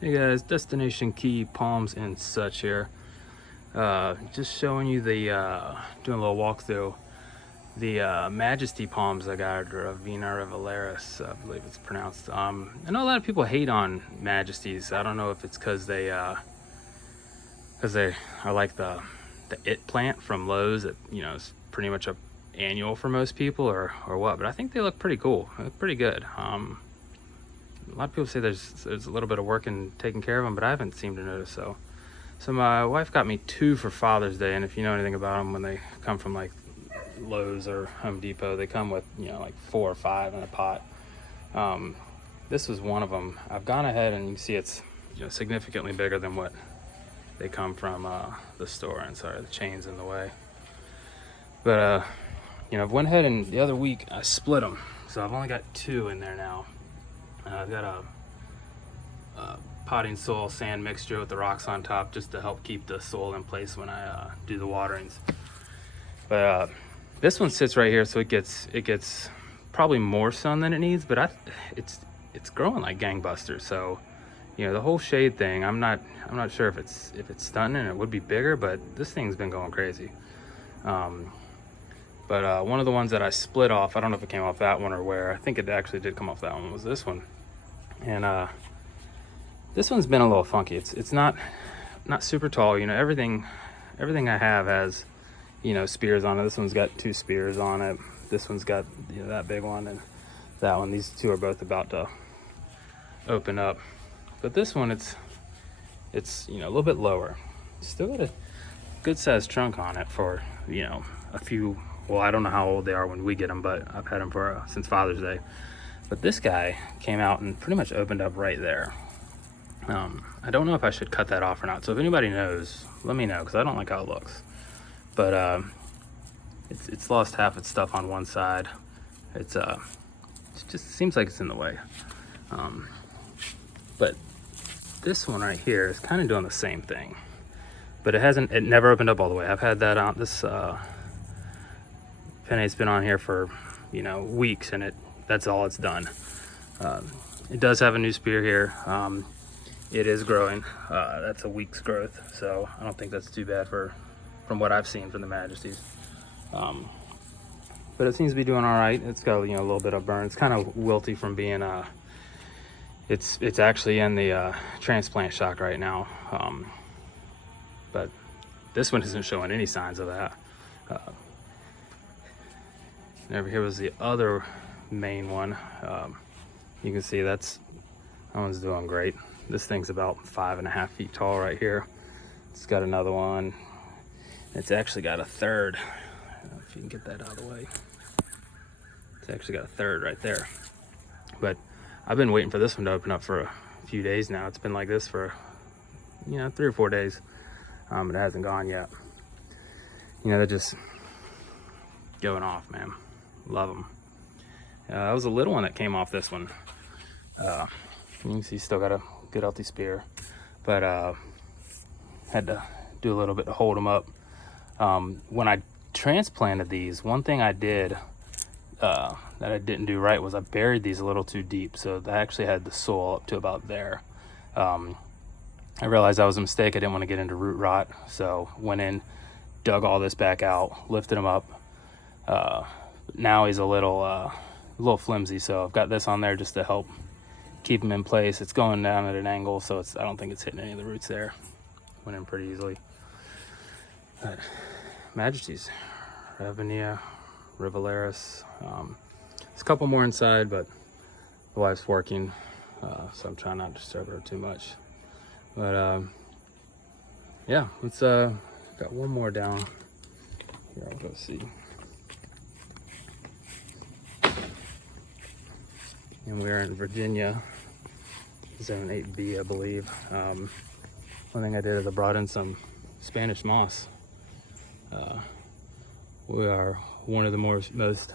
Hey guys, Destination Key Palms and such here. Just showing you the doing a little walkthrough. The Majesty palms I got, or Vina Revelaris, I believe it's pronounced. I know a lot of people hate on Majesties. I don't know if it's because they are like the it plant from Lowe's that is pretty much a annual for most people, or what. But I think they look pretty cool. They look pretty good. A lot of people say there's a little bit of work in taking care of them, but I haven't seemed to notice so. So my wife got me 2 for Father's Day, and if you know anything about them, when they come from like Lowe's or Home Depot, they come with like 4 or 5 in a pot. This was one of them. I've gone ahead and you can see it's significantly bigger than what they come from the store, and sorry the chain's in the way. But I've went ahead and the other week I split them, so I've only got 2 in there now. I've got a potting soil sand mixture with the rocks on top, just to help keep the soil in place when I do the waterings. But this one sits right here, so it gets probably more sun than it needs, but it's growing like gangbusters. So the whole shade thing, I'm not sure if it's stunting, and it would be bigger, but this thing's been going crazy. But one of the ones that I split off, I don't know if it came off that one or where, I think it actually did come off that one, was this one. And this one's been a little funky. It's not super tall. Everything I have has spears on it. This one's got 2 spears on it. This one's got that big one, and that one. These 2 are both about to open up. But this one, it's a little bit lower. Still got a good sized trunk on it for a few. Well, I don't know how old they are when we get them, but I've had them for since Father's Day. But this guy came out and pretty much opened up right there. I don't know if I should cut that off or not. So if anybody knows, let me know, because I don't like how it looks. But it's lost half its stuff on one side. It just seems like it's in the way. But this one right here is kind of doing the same thing, but it never opened up all the way. I've had that on this penny's been on here for weeks, and that's all it's done. It does have a new spear here. It is growing. That's a week's growth, so I don't think that's too bad from what I've seen from the Majesties. But it seems to be doing all right. It's got a little bit of burn. It's kind of wilty from being it's actually in the transplant shock right now. But this one isn't showing any signs of that. And over here was the other main one. You can see that one's doing great. This thing's about 5.5 feet tall right here. It's got another one. It's actually got a third. I don't know if you can get that out of the way. It's actually got a third right there. But I've been waiting for this one to open up for a few days now. It's been like this for 3 or 4 days, but it hasn't gone yet. They're just going off, man. Love them. That was a little one that came off this one. You can see still got a good healthy spear, but had to do a little bit to hold them up. When I transplanted these, one thing I did that I didn't do right was I buried these a little too deep, so I actually had the soil up to about there. I realized that was a mistake. I didn't want to get into root rot, so went in, dug all this back out, lifted him up. Now he's a little flimsy, so I've got this on there just to help keep him in place. It's going down at an angle, so I don't think it's hitting any of the roots there. Went in pretty easily. But Majesties, Ravinia, Rivaleris. There's a couple more inside, but the wife's working, so I'm trying not to disturb her too much. But yeah, let's got one more down here. I'll go see. And we're in Virginia, Zone 8B, I believe. One thing I did is I brought in some Spanish moss. We are one of the most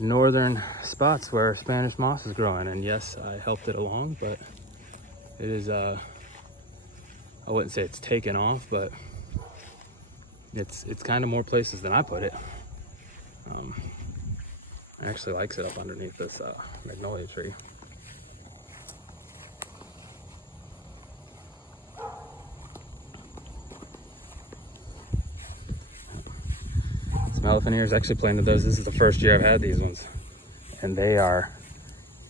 northern spots where Spanish moss is growing, and yes, I helped it along, but it is I wouldn't say it's taken off, but it's kind of more places than I put it. Actually likes it up underneath this magnolia tree. elephant ears. Actually planted those. This is the first year I've had these ones, and they are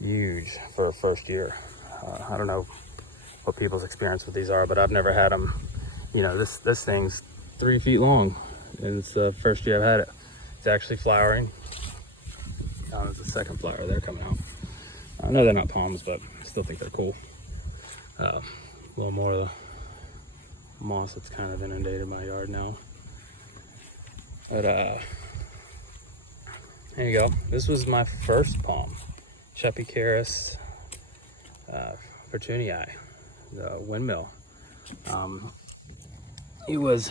huge for a first year. I don't know what people's experience with these are, but I've never had them. You know, this thing's 3 feet long, and it's the first year I've had it. It's actually flowering. There's the second flower there coming out. I know they're not palms, but I still think they're cool. A little more of the moss that's kind of inundated my yard now. But there you go. This was my first palm, Chepicaris fortunii, the windmill. It was,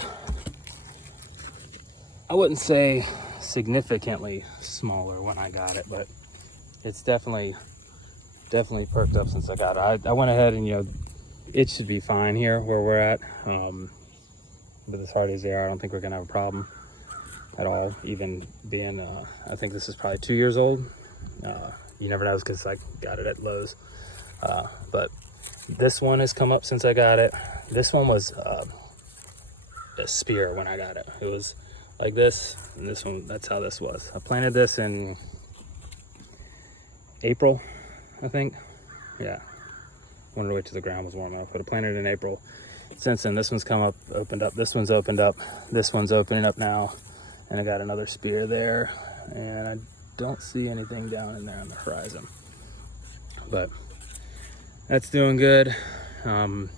I wouldn't say significantly smaller when I got it, but it's definitely perked up since I got it. I went ahead and, you know, it should be fine here where we're at. But as hard as they are, I don't think we're gonna have a problem at all. Even being, I think this is probably 2 years old. You never know because I got it at Lowe's. But this one has come up since I got it. This one was a spear when I got it. It was like this, and this one, that's how this was. I planted this in April, I think. Yeah, wanted to wait till the ground was warm enough, but I planted it in April. Since then, this one's come up, opened up, this one's opened up, this one's opening up now, and I got another spear there, and I don't see anything down in there on the horizon. But that's doing good. So I'm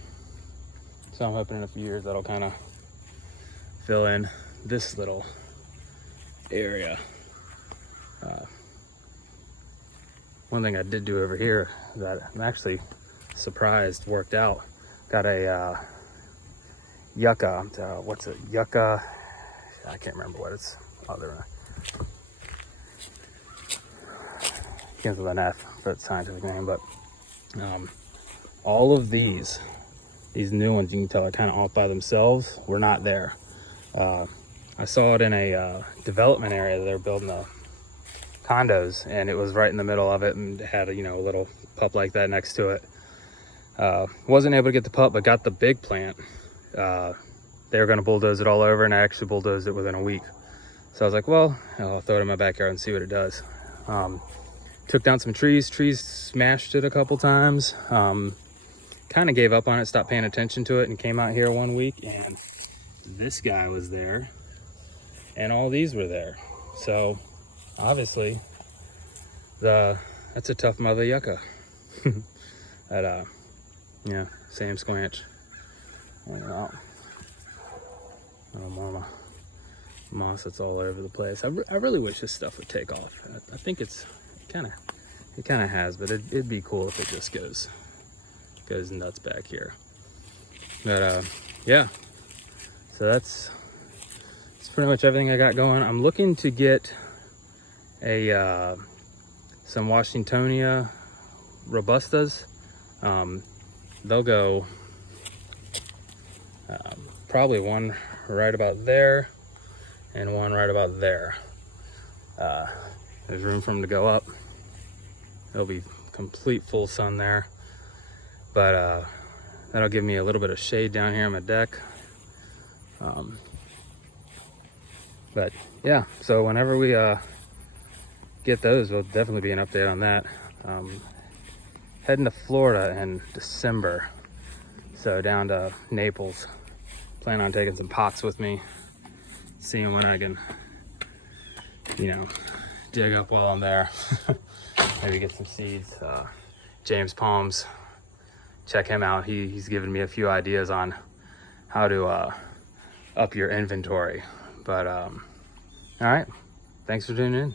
hoping in a few years that'll kind of fill in this little area. One thing I did do over here that I'm actually surprised worked out. Got a yucca, what's it? Yucca, I can't remember what it's other. Begins with an F for its scientific name, but all of these new ones, you can tell are kind of off by themselves. Were not there. I saw it in a development area that they're building the condos, and it was right in the middle of it, and had a, you know, a little pup like that next to it. Wasn't able to get the pup, but got the big plant. They were going to bulldoze it all over, and I actually bulldozed it within a week. So I was like, well, I'll throw it in my backyard and see what it does. Took down some trees smashed it a couple times. Kind of gave up on it, stopped paying attention to it, and came out here one week, and this guy was there, and all these were there. So obviously that's a tough mother yucca. Yeah, Sam Squanch. Well, more moss that's all over the place. I really wish this stuff would take off. I think it kind of has, but it'd be cool if it just goes nuts back here. But yeah, so that's pretty much everything I got going. I'm looking to get some Washingtonia robustas. They'll go probably one right about there and one right about there. There's room for them to go up. There'll be complete full sun there, but that'll give me a little bit of shade down here on my deck. But yeah, so whenever we get those, there'll definitely be an update on that. Heading to Florida in December, so down to Naples. Plan on taking some pots with me, seeing when I can, you know, dig up while I'm there. Maybe get some seeds. James Palms, check him out. He's given me a few ideas on how to up your inventory. But all right, thanks for tuning in.